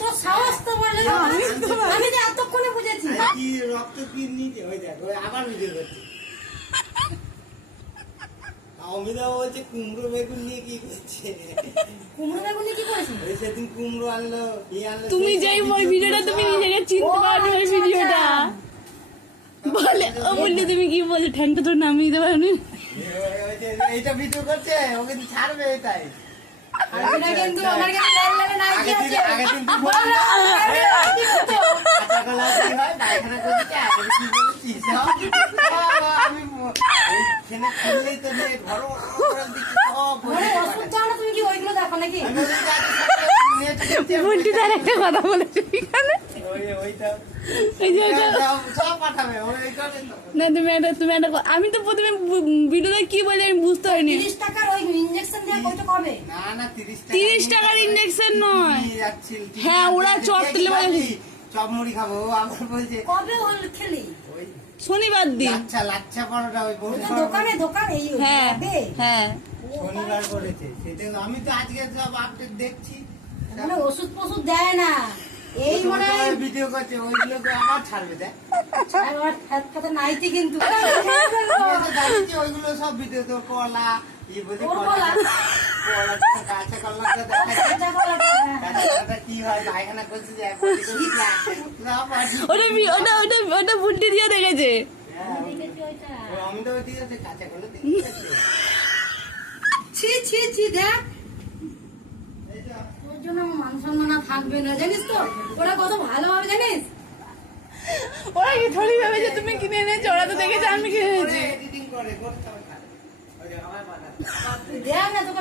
তোর সাহস তো বলে না। আমি তো এতক্ষণে বুঝেছি। কি রক্ত কি নিচে ওই দেখ আবার ভিডিও করছে। অমিতাভ বলছে কুমড়ো বেগুন নিয়ে কি করছে? কুমড়ো বেগুন নিয়ে কি করেছিস ওই সেদিন কুমড়ো আনলো ই আনলো তুমি যেই ওই ভিডিওটা তুমি নিজেকে চিনতে পারো ওই আচ্ছা, ভিডিওটা আচ্ছা। বলে ও বললি তুমি কি বলছো? ঠ্যাংটা তো নামিয়ে দিতে পারো এইটা ভিডিও করছে ও কিন্তু ছাড়বে এটাই। বলটি তার একটা কথা বলেছে এখানে। না তুমি একটা তুমি একটা আমি তো প্রথমে ভিডিওতে কি বলে আমি বুঝতে পারিনি। টাকার ওই ইঞ্জেকশন তিরিশ টাকার injection নয়। হ্যাঁ, ওরা চপ তুলে চপ মুড়ি খাব ও আবার বলছে কবে হল খেলি? শনিবার দিন। লাচ্ছা লাচ্ছা পরোটা ওই ওটা দোকানে এই হ্যাঁ হ্যাঁ। শনিবার করেছে সেটা আমি তো আজকে সব আপডেট দেখছি। মানে ওষুধ ফষুধ দেয় না। এই মনে হয় ভিডিও করছে ওইগুলো তো আবার ছাড়বে দেখ। আমার হাত কথা নাইতে কিন্তু। ওইগুলো সব ভিডিও তো কলা ই বলি কলা? ওটা ওটা ওটা বুদ্ধি দিয়ে দেখেছে। ছি ছি ছি দেখ। তোর জন্য আমার মান সম্মান থাকবে না জানিস তো? ওরা কত ভালো হবে জানিস? ওরা কি থলি ভাবে যে তুমি কিনে এনেছো ওরা তো দেখেছে আমি কিনে এনেছি। দেখ না তোকে